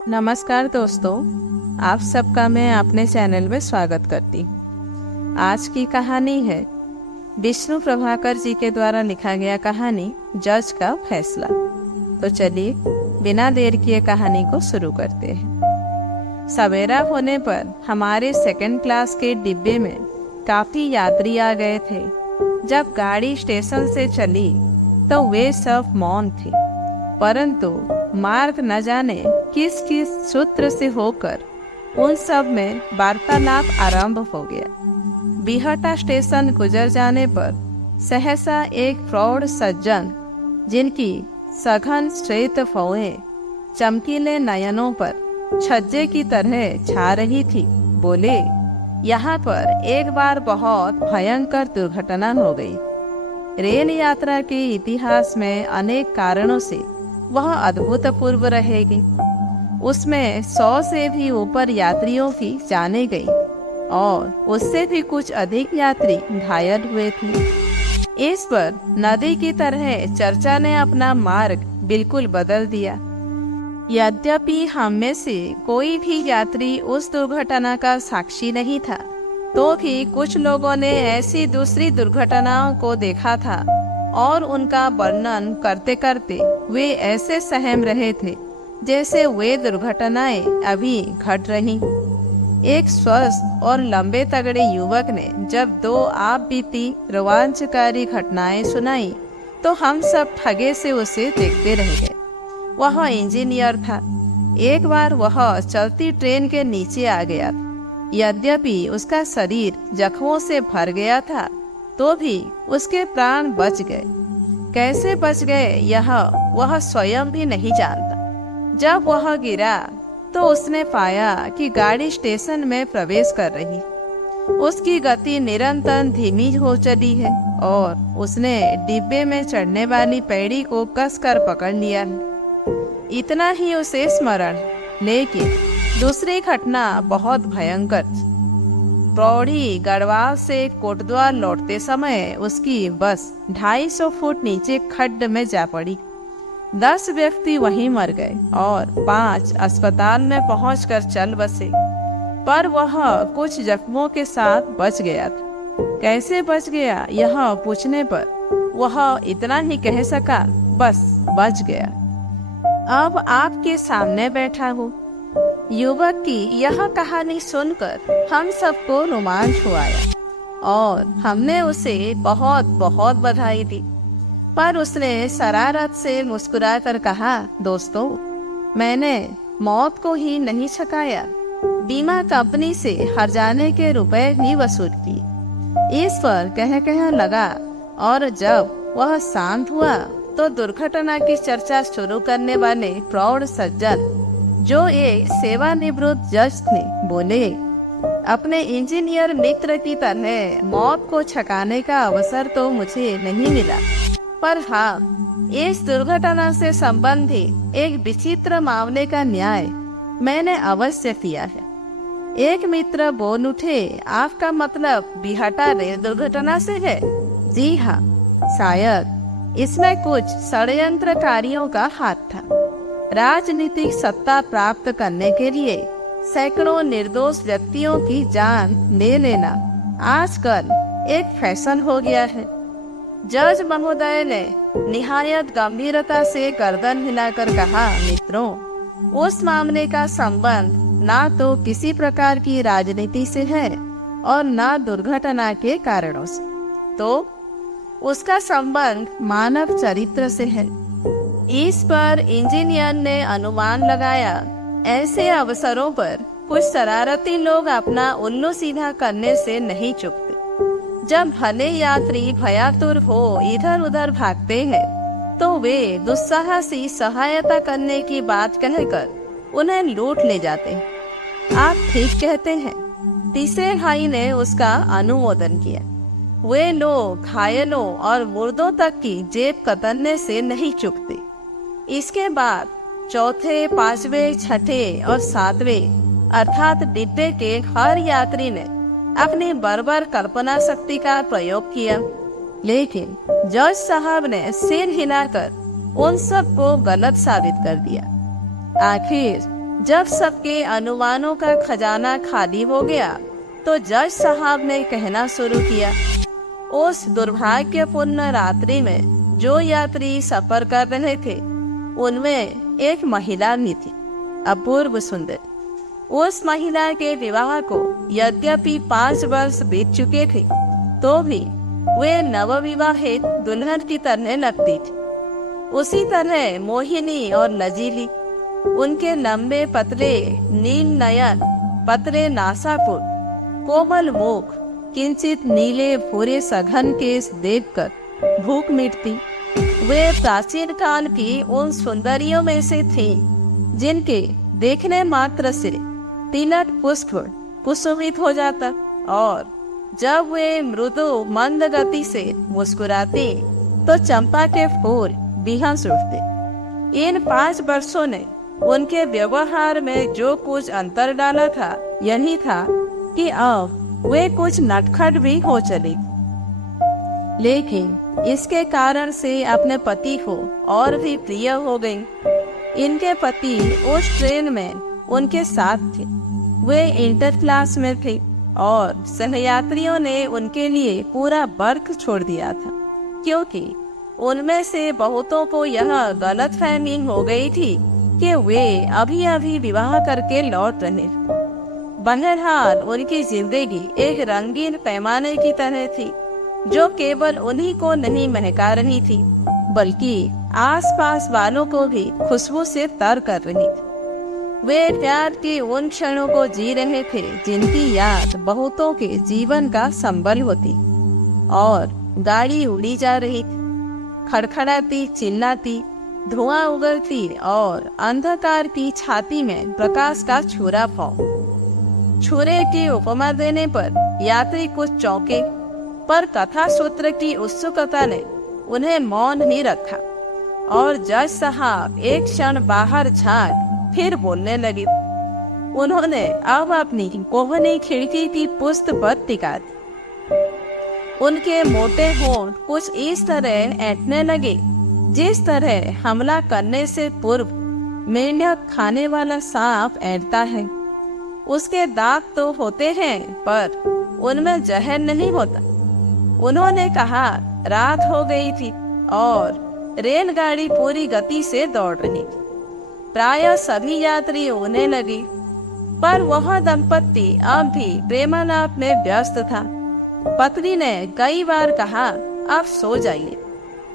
नमस्कार दोस्तों, आप सबका मैं अपने चैनल में स्वागत करती हूँ। आज की कहानी है विष्णु प्रभाकर जी के द्वारा लिखा गया कहानी जज का फैसला। तो चलिए बिना देर किए कहानी को शुरू करते हैं। सवेरा होने पर हमारे सेकंड क्लास के डिब्बे में काफ़ी यात्री आ गए थे। जब गाड़ी स्टेशन से चली तो वे सब मौन थे, परंतु मार्ग न जाने किस किस सूत्र से होकर उन सब में वार्तालाप आरंभ हो गया। बिहटा स्टेशन गुजर जाने पर सहसा एक प्रौढ़ सज्जन, जिनकी सघन श्वेत भौहें चमकीले नयनों पर छज्जे की तरह छा रही थी, बोले, यहाँ पर एक बार बहुत भयंकर दुर्घटना हो गई। रेल यात्रा के इतिहास में अनेक कारणों से वह अभूतपूर्व रहेगी। उसमें 100 से भी ऊपर यात्रियों की जाने गई और उससे भी कुछ अधिक यात्री घायल हुए थे। इस पर नदी की तरह चर्चा ने अपना मार्ग बिल्कुल बदल दिया। यद्यपि हम में से कोई भी यात्री उस दुर्घटना का साक्षी नहीं था, तो भी कुछ लोगों ने ऐसी दूसरी दुर्घटनाओं को देखा था और उनका वर्णन करते करते वे ऐसे सहम रहे थे जैसे वे दुर्घटनाएं अभी घट रही। एक स्वस्थ और लंबे तगड़े युवक ने जब 2 आप बीती रोमांचकारी घटनाएं सुनाई तो हम सब ठगे से उसे देखते रह गए। वह इंजीनियर था। एक बार वह चलती ट्रेन के नीचे आ गया। यद्यपि उसका शरीर जख्मों से भर गया था, तो भी उसके प्राण बच गए। कैसे बच गए यह वह स्वयं भी नहीं जानता। जब वह गिरा तो उसने पाया कि गाड़ी स्टेशन में प्रवेश कर रही। उसकी गति निरंतर धीमी हो चली है और उसने डिब्बे में चढ़ने वाली पैड़ी को कसकर पकड़ लिया। इतना ही उसे स्मरण, लेकिन दूसरी घटना बहुत भयंकर थी। प्रौढ़ी गढ़वाल से कोटद्वार लौटते समय उसकी बस 250 फुट नीचे खड्ड में जा पड़ी। 10 व्यक्ति वहीं मर गए और 5 अस्पताल में पहुंचकर चल बसे, पर वह कुछ जख्मों के साथ बच गया था। कैसे बच गया यह पूछने पर वह इतना ही कह सका, बस बच गया। अब आपके सामने बैठा हूँ। युवक की यह कहानी सुनकर हम सबको रोमांच हुआ और हमने उसे बहुत बहुत बधाई दी। पर उसने शरारत से मुस्कुराकर कहा, दोस्तों, मैंने मौत को ही नहीं छकाया, बीमा कंपनी से हर्जाने के रुपए भी वसूल किए। इस पर कह लगा और जब वह शांत हुआ तो दुर्घटना की चर्चा शुरू करने वाले प्रौढ़ सज्जन, जो एक सेवानिवृत्त जज थे, बोले, अपने इंजीनियर मित्र की तरह मौत को छकाने का अवसर तो मुझे नहीं मिला, पर हाँ, इस दुर्घटना से संबंधित एक विचित्र मामले का न्याय मैंने अवश्य किया है। एक मित्र बोल उठे, आपका मतलब बिहटा रेल दुर्घटना से है? जी हाँ, शायद इसमें कुछ षड्यंत्रकारियों का हाथ था। राजनीतिक सत्ता प्राप्त करने के लिए सैकड़ों निर्दोष व्यक्तियों की जान ले लेना आजकल एक फैशन हो गया है। जज महोदय ने निहायत गंभीरता से गर्दन हिलाकर कहा, मित्रों, उस मामले का संबंध ना तो किसी प्रकार की राजनीति से है और ना दुर्घटना के कारणों से, तो उसका संबंध मानव चरित्र से है। इस पर इंजीनियर ने अनुमान लगाया, ऐसे अवसरों पर कुछ शरारती लोग अपना उल्लू सीधा करने से नहीं चूकते। जब भले यात्री भयातुर हो इधर उधर भागते हैं, तो वे दुस्साहसी सहायता करने की बात कहकर उन्हें लूट ले जाते हैं। आप ठीक कहते हैं। तीसरे भाई ने उसका अनुमोदन किया। वे लोग घायलों और मुर्दों तक की जेब कतरने से नहीं चूकते। इसके बाद चौथे, 5वें, 6ठे और 7वें अर्थात डिब्बे के हर यात्री ने अपनी बर्बर कल्पना शक्ति का प्रयोग किया, लेकिन जज साहब ने सिर हिलाकर उन सब को गलत साबित कर दिया। आखिर जब सबके अनुमानों का खजाना खाली हो गया तो जज साहब ने कहना शुरू किया, उस दुर्भाग्यपूर्ण रात्रि में जो यात्री सफर कर रहे थे उनमें एक महिला भी थी, अपूर्व सुंदर। उस महिला के विवाह को यद्यपि 5 वर्ष बीत चुके थे तो भी वे नवविवाहित दुल्हन की तरह लगती थी। उसी तरह मोहिनी और लजीली, उनके लंबे पतले नील नयन, पतले नासापुर, कोमल मुख, किंचित नीले भूरे सघन केस देखकर भूख मिटती। वे प्राचीन काल की उन सुंदरियों में से थीं जिनके देखने मात्र से तिलक पुष्प कुसुमित हो जाता और जब वे मृदु मंद गति से मुस्कुराती तो चंपा के फूल बिहस उठते। इन 5 वर्षों ने उनके व्यवहार में जो कुछ अंतर डाला था यही था कि अब वे कुछ नटखट भी हो चली, लेकिन इसके कारण से अपने पति को और भी प्रिय हो गई। इनके पति उस ट्रेन में उनके साथ थे। वे इंटर क्लास में थे और सहयात्रियों ने उनके लिए पूरा बर्थ छोड़ दिया था, क्योंकि उनमें से बहुतों को यह गलतफहमी हो गई थी कि वे अभी अभी विवाह करके लौट रहे। बहरहाल उनकी जिंदगी एक रंगीन पैमाने की तरह थी जो केवल उन्हीं को नहीं महका रही थी बल्कि आसपास वालों को भी खुशबू से तर कर रही थी। वे प्यार के उन क्षणों को जी रहे थे जिनकी याद बहुतों के जीवन का संबल होती। और गाड़ी उड़ी जा रही थी, खड़खड़ाती, चिल्लाती, धुआं उगलती और अंधकार की छाती में प्रकाश का छुरा छुरे की उपमा देने पर यात्री कुछ चौंके, पर कथा सूत्र की उत्सुकता ने उन्हें मौन ही रखा और जज साहब एक क्षण बाहर झांक फिर बोलने लगे। उन्होंने अब अपनी कोहनी खिड़की की पुष्ट पर टिका दी। उनके मोटे होंठ कुछ इस तरह ऐंठने लगे जिस तरह हमला करने से पूर्व मेंढक खाने वाला सांप ऐंठता है। उसके दांत तो होते हैं पर उनमें जहर नहीं होता। उन्होंने कहा, रात हो गई थी और रेलगाड़ी पूरी गति से दौड़ रही थी। प्रायः सभी यात्री उड़ने लगे, पर वह दंपत्ति अब भी प्रेमालाप में व्यस्त था। पत्नी ने कई बार कहा, अब सो जाइए।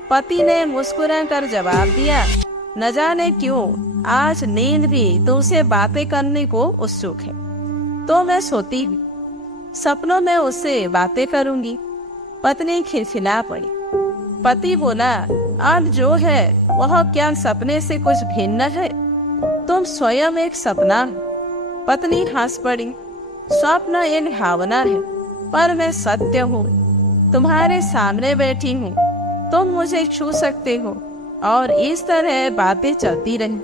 पति ने मुस्कुराकर जवाब दिया, न जाने क्यों आज नींद भी तुमसे बातें करने को उत्सुक है, तो मैं सोती हूँ। सपनों में उससे बातें करूंगी। पत्नी खिलखिला पड़ी। पति बोला, अब जो है वह क्या सपने से कुछ भिन्न है? तुम स्वयं एक सपना हो। पत्नी हंस पड़ी। स्वप्न एक भावना है, पर मैं सत्य हूँ। तुम्हारे सामने बैठी हूँ, तुम मुझे छू सकते हो। और इस तरह बातें चलती रही,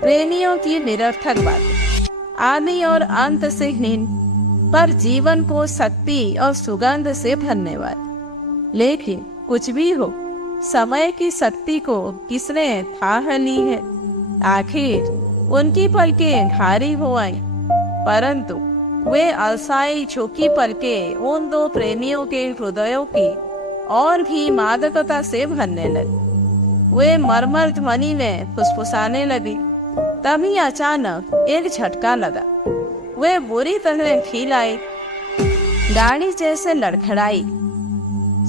प्रेमियों की निरर्थक बातें, आदि और अंत से हीन, पर जीवन को शक्ति और सुगंध से भरने वाली। लेकिन कुछ भी हो, समय की शक्ति को किसने थाह ली है? आखिर उनकी पलकें भारी हो आई, परंतु वे अलसाई झुकी पलकें उन 2 प्रेमियों के हृदयों की और भी मादकता से भरने लगी। वे मरमर ध्वनि में फुसफुसाने लगी। तभी अचानक एक झटका लगा। वे बुरी तरह हिल आए। गाड़ी जैसे लड़खड़ाई।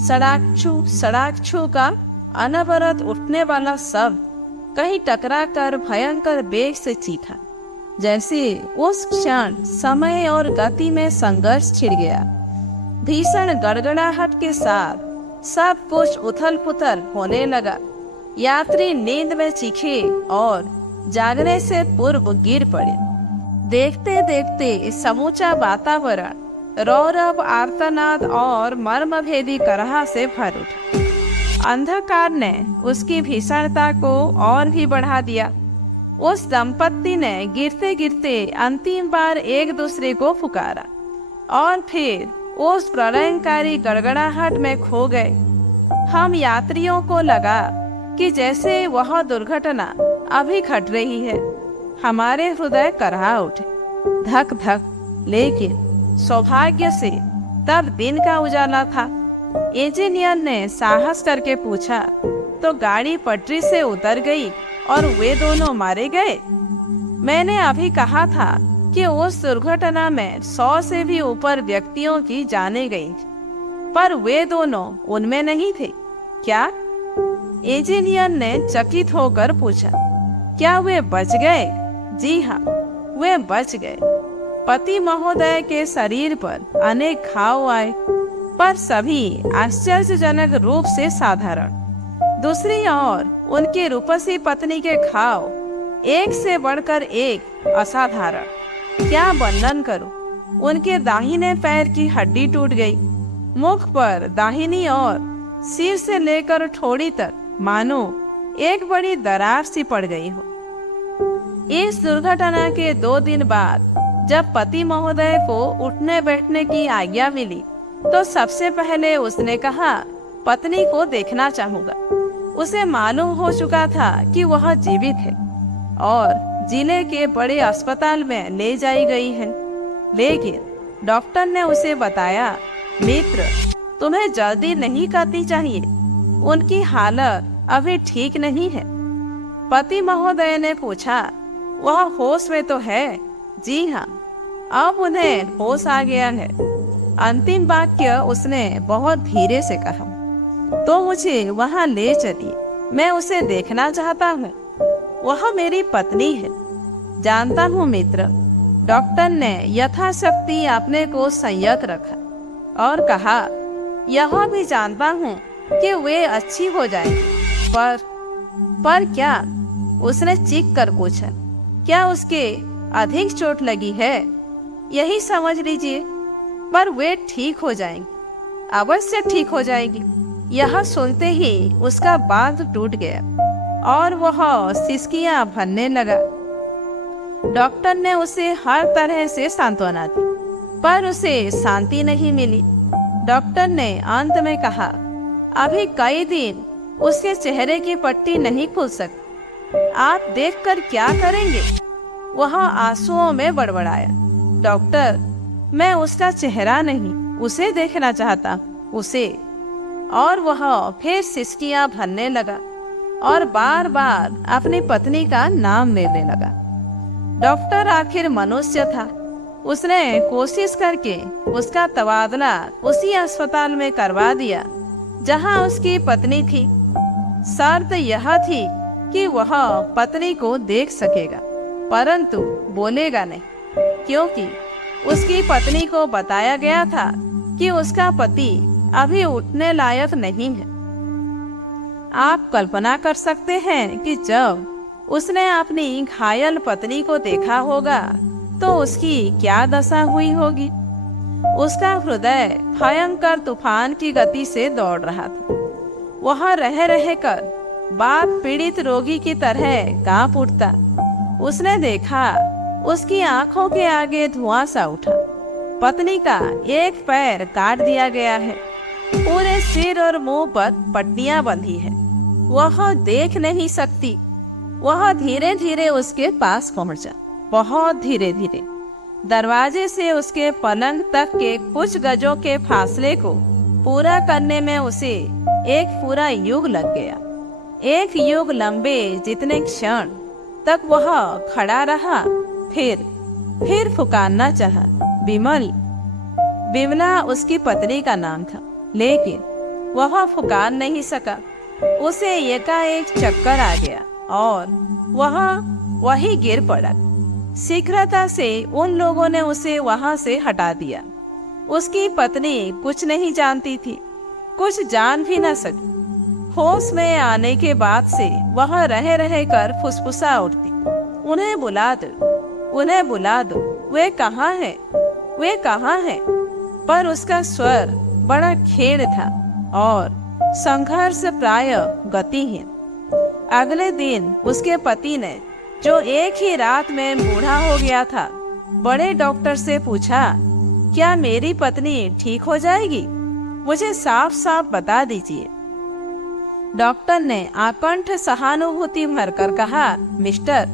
सड़ाकछू का अनवरत उठने वाला शब्द कहीं टकरा कर भयंकर वेग से चीखा, जैसे उस क्षण समय और गति में संघर्ष छिड़ गया। भीषण गड़गड़ाहट के साथ सब कुछ उथल पुथल होने लगा। यात्री नींद में चीखे और जागने से पूर्व गिर पड़े। देखते देखते समूचा वातावरण रौरव, आर्तनाद और मर्मभेदी करहा से भर उठा। अंधकार ने उसकी भीषणता को और भी बढ़ा दिया। उस दंपत्ति ने गिरते गिरते अंतिम बार एक दूसरे को पुकारा और फिर उस प्रलयंकारी गड़गड़ाहट में खो गए। हम यात्रियों को लगा कि जैसे वह दुर्घटना अभी घट रही है। हमारे हृदय करहा उठे, धक धक। लेकिन सौभाग्य से तब दिन का उजाला था। इंजीनियर ने साहस करके पूछा, तो गाड़ी पटरी से उतर गई और वे दोनों मारे गए? मैंने अभी कहा था कि उस दुर्घटना में 100 से भी ऊपर व्यक्तियों की जानें गईं, पर वे दोनों उनमें नहीं थे क्या? इंजीनियर ने चकित होकर पूछा। क्या वे बच गए? जी हाँ, वे बच गए। पति महोदय के शरीर पर अनेक घाव आए, पर सभी आश्चर्यजनक रूप से साधारण। दूसरी ओर उनकी रूपसी पत्नी के घाव एक से बढ़कर एक असाधारण। क्या वर्णन करूं? उनके दाहिने पैर की हड्डी टूट गई, मुख पर दाहिनी ओर सिर से लेकर ठोड़ी तक मानो एक बड़ी दरार सी पड़ गई हो। इस दुर्घटना के 2 दिन बाद जब पति महोदय को उठने बैठने की आज्ञा मिली, तो सबसे पहले उसने कहा, पत्नी को देखना चाहूंगा। उसे मालूम हो चुका था कि वह जीवित है और जिले के बड़े अस्पताल में ले जाई गई है। लेकिन डॉक्टर ने उसे बताया, मित्र, तुम्हें जल्दी नहीं करनी चाहिए, उनकी हालत अभी ठीक नहीं है। पति महोदय ने पूछा, वह होश में तो है? जी हाँ, अब उन्हें होश आ गया है। अंतिम वाक्य उसने बहुत धीरे से कहा। तो मुझे वहां ले चलिए, मैं उसे देखना चाहता हूँ। वह मेरी पत्नी है। जानता हूँ मित्र। डॉक्टर ने यथाशक्ति अपने को संयत रखा और कहा, यह भी जानता हूँ कि वे अच्छी हो जाएंगी। पर क्या? उसने चीख कर पूछा। क्या उसके अधिक चोट लगी है? यही समझ लीजिए। पर वे ठीक हो जाएंगी, अवश्य ठीक हो जाएगी। यह सुनते ही उसका बांध टूट गया और वह सिसकियां भरने लगा। डॉक्टर ने उसे हर तरह से सांत्वना दी, पर उसे शांति नहीं मिली। डॉक्टर ने अंत में कहा, अभी कई दिन उसके चेहरे की पट्टी नहीं खुल सकती। आप देखकर क्या करेंगे? वह आंसुओं में बड़बड़ाया। डॉक्टर, मैं उसका चेहरा नहीं, उसे देखना चाहता, उसे। और वह फिर सिसकियां भरने लगा और बार बार अपनी पत्नी का नाम लेने लगा। डॉक्टर आखिर मनुष्य था। उसने कोशिश करके उसका तबादला उसी अस्पताल में करवा दिया जहां उसकी पत्नी थी। शर्त यह थी कि वह पत्नी को देख सकेगा, परंतु बोलेगा नहीं, क्योंकि उसकी पत्नी को बताया गया था कि उसका पति अभी उठने लायक नहीं है। आप कल्पना कर सकते हैं कि जब उसने अपनी घायल पत्नी को देखा होगा तो उसकी क्या दशा हुई होगी। उसका हृदय भयंकर तूफान की गति से दौड़ रहा था। वह रह रहकर बात पीड़ित रोगी की तरह कांप उठता। उसने देखा उसकी आंखों के आगे धुआं सा उठा। पत्नी का एक पैर काट दिया गया है, पूरे सिर और मुंह पर पट्टियां बंधी है। वह देख नहीं सकती। वह धीरे धीरे उसके पास पहुंचा, बहुत धीरे धीरे। दरवाजे से उसके पलंग तक के कुछ गजों के फासले को पूरा करने में उसे एक पूरा युग लग गया। एक युग लंबे जितने क्षण तक वह खड़ा रहा, फिर पुकारना चाहा। बिमला उसकी पत्नी का नाम था, लेकिन वह पुकार नहीं सका। उसे एकाएक चक्कर आ गया और वह वही गिर पड़ा। शीघ्रता से उन लोगों ने उसे वहां से हटा दिया। उसकी पत्नी कुछ नहीं जानती थी, कुछ जान भी न सकी। होश में आने के बाद से वह रह रह कर फुसफुसा उठती, उन्हें बुला दो, वे कहाँ हैं, वे कहाँ हैं। पर उसका स्वर बड़ा खेड़ था और संघर्ष प्राय गतिहीन। अगले दिन उसके पति ने, जो एक ही रात में बूढ़ा हो गया था, बड़े डॉक्टर से पूछा, क्या मेरी पत्नी ठीक हो जाएगी? मुझे साफ साफ बता दीजिए। डॉक्टर ने आकंठ सहानुभूति भरकर कहा, मिस्टर,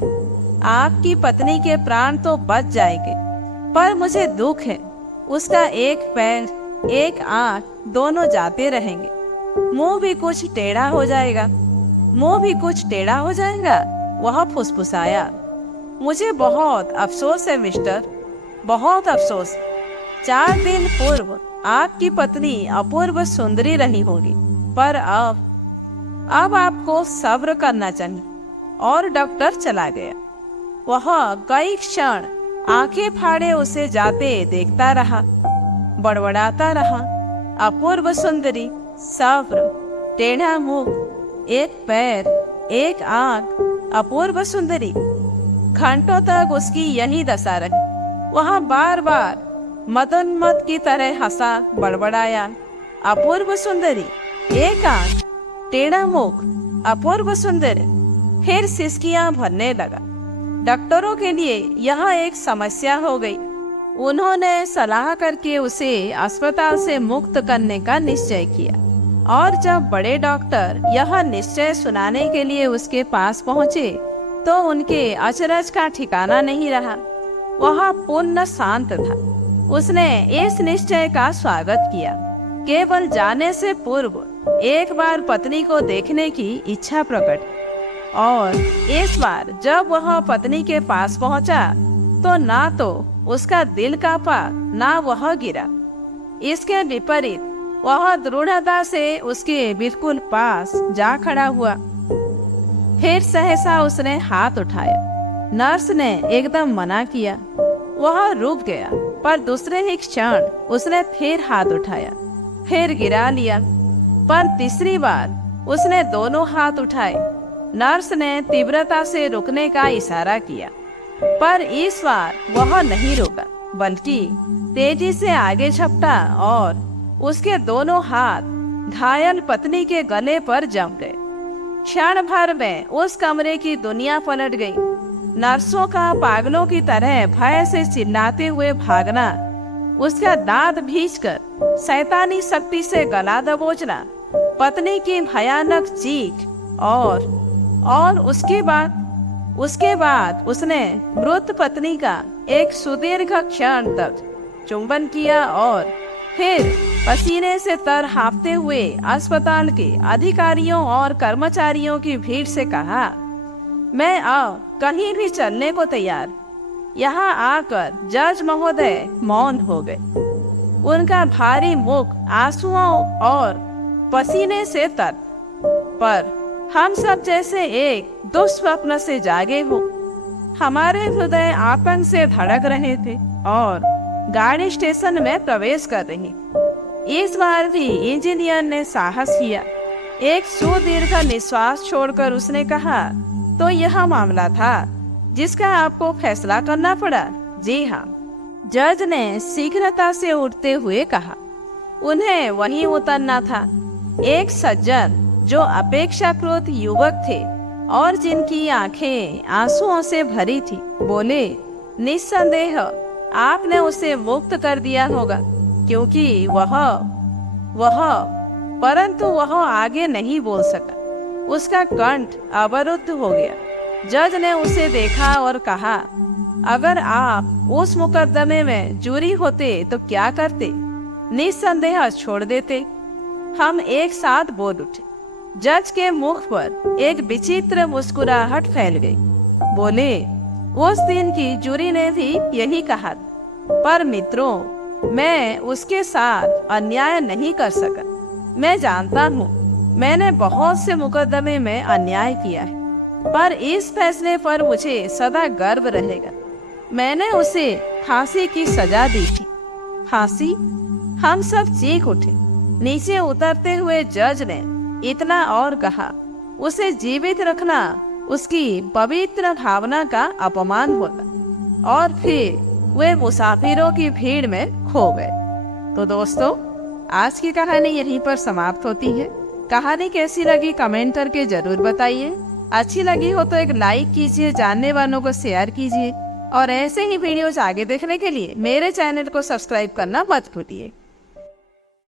आपकी पत्नी के प्राण तो बच जाएंगे, पर मुझे दुख है, उसका एक पैर एक आंख दोनों जाते रहेंगे। मुंह भी कुछ टेढ़ा हो जाएगा, वह फुसफुसाया। मुझे बहुत अफसोस है मिस्टर, बहुत अफसोस। 4 दिन पूर्व आपकी पत्नी अपूर्व सुंदरी रही होगी, पर अब आपको सब्र करना चाहिए। और डॉक्टर चला गया। वह कई क्षण आंखें फाड़े उसे जाते देखता रहा, बड़बड़ाता रहा, अपूर्व सुंदरी, सब्र, टेढ़ा मुंह, एक पैर एक आंख, अपूर्व सुंदरी। घंटों तक उसकी यही दशा रही। वह बार बार मदोन्मत्त की तरह हंसा, बड़बड़ाया, अपूर्व सुंदरी, एक आंख, टेढ़ा मुख, अपूर्व सुंदरी। फिर सिसकियां भरने लगा। डॉक्टरों के लिए यह एक समस्या हो गई। उन्होंने सलाह करके उसे अस्पताल से मुक्त करने का निश्चय किया। और जब बड़े डॉक्टर यह निश्चय सुनाने के लिए उसके पास पहुंचे तो उनके अचरज का ठिकाना नहीं रहा। वह पूर्ण शांत था। उसने इस निश्चय का स्वागत किया। केवल जाने से पूर्व एक बार पत्नी को देखने की इच्छा प्रकट की। और इस बार जब वह पत्नी के पास पहुंचा तो ना तो उसका दिल कांपा, ना वह गिरा। इसके विपरीत वह दृढ़ता से उसके बिल्कुल पास जा खड़ा हुआ। फिर सहसा उसने हाथ उठाया। नर्स ने एकदम मना किया। वह रुक गया, पर दूसरे ही क्षण उसने फिर हाथ उठाया, फिर गिरा लिया। पर तीसरी बार उसने दोनों हाथ उठाए। नर्स ने तीव्रता से रुकने का इशारा किया, पर इस बार वह नहीं रुका, बल्कि तेजी से आगे झपटा और उसके दोनों हाथ घायल पत्नी के गले पर जम गए। क्षण भर में उस कमरे की दुनिया पलट गई। नर्सों का पागलों की तरह भय से चिल्लाते हुए भागना, उसका दांत भींचकर शैतानी शक्ति से गला दबोचना, पत्नी की भयानक चीख और उसके बाद उसने मृत पत्नी का एक सुदीर्घ क्षण तक चुंबन किया और फिर पसीने से तर हांफते हुए अस्पताल के अधिकारियों और कर्मचारियों की भीड़ से कहा, मैं अब कहीं भी चलने को तैयार। यहाँ आकर जज महोदय मौन हो गए। उनका भारी मुख आंसुओं और पसीने से तर, पर हम सब जैसे एक दुस्वप्न से जागे हो। हमारे हृदय आतंक से धड़क रहे थे और गाड़ी स्टेशन में प्रवेश कर रही। इस बार भी इंजीनियर ने साहस किया। एक सुदीर्घ निश्वास छोड़कर उसने कहा, तो यह मामला था जिसका आपको फैसला करना पड़ा? जी हाँ, जज ने शीघ्रता से उठते हुए कहा। उन्हें वहीं उतरना था। एक सज्जन जो अपेक्षाकृत युवक थे और जिनकी आंखें आंसुओं से भरी थी, बोले, निस्संदेह आपने उसे मुक्त कर दिया होगा, क्योंकि परंतु वह आगे नहीं बोल सका। उसका कंठ अवरुद्ध हो गया। जज ने उसे देखा और कहा, अगर आप उस मुकदमे में जूरी होते तो क्या करते? निस्संदेह छोड़ देते। हम एक साथ बोल उठे। जज के मुख पर एक विचित्र मुस्कुराहट फैल गई। बोले, उस दिन की जूरी ने भी यही कहा, पर मित्रों, मैं उसके साथ अन्याय नहीं कर सका। मैं जानता हूँ मैंने बहुत से मुकदमे में अन्याय किया है, पर इस फैसले पर मुझे सदा गर्व रहेगा। मैंने उसे फांसी की सजा दी थी। फांसी? हम सब चीख उठे। नीचे उतरते हुए जज ने इतना और कहा, उसे जीवित रखना उसकी पवित्र भावना का अपमान होता। और फिर वे मुसाफिरों की भीड़ में खो गए। तो दोस्तों, आज की कहानी यहीं पर समाप्त होती है। कहानी कैसी लगी कमेंट करके जरूर बताइए। अच्छी लगी हो तो एक लाइक कीजिए, जानने वालों को शेयर कीजिए और ऐसे ही वीडियोज आगे देखने के लिए मेरे चैनल को सब्सक्राइब करना मत भूलिए।